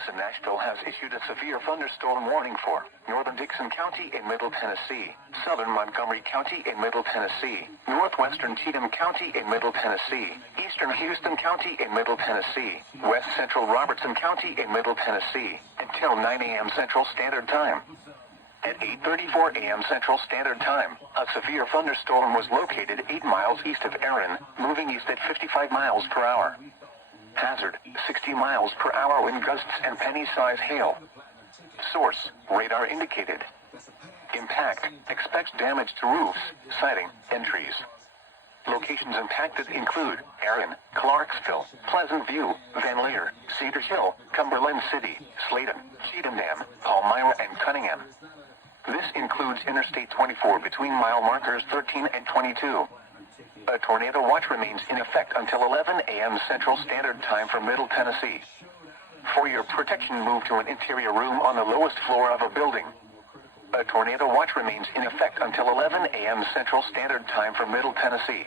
EAS in Nashville has issued a severe thunderstorm warning for northern Dixon County in Middle Tennessee, southern Montgomery County in Middle Tennessee, northwestern Cheatham County in Middle Tennessee, eastern Houston County in Middle Tennessee, west central Robertson County in Middle Tennessee, until 9 a.m. Central Standard Time. At 8:34 a.m. Central Standard Time, a severe thunderstorm was located 8 miles east of Erin, moving east at 55 miles per hour. Hazard, 60 miles per hour wind gusts and penny-size hail. Source, radar indicated. Impact, expects damage to roofs, siding, and trees. Locations impacted include Erin, Clarksville, Pleasant View, Van Lear, Cedar Hill, Cumberland City, Sladen, Cheatham Dam, Palmyra, and Cunningham. This includes Interstate 24 between mile markers 13 and 22. A tornado watch remains in effect until 11 a.m. Central Standard Time for Middle Tennessee. For your protection, move to an interior room on the lowest floor of a building. A tornado watch remains in effect until 11 a.m. Central Standard Time for Middle Tennessee.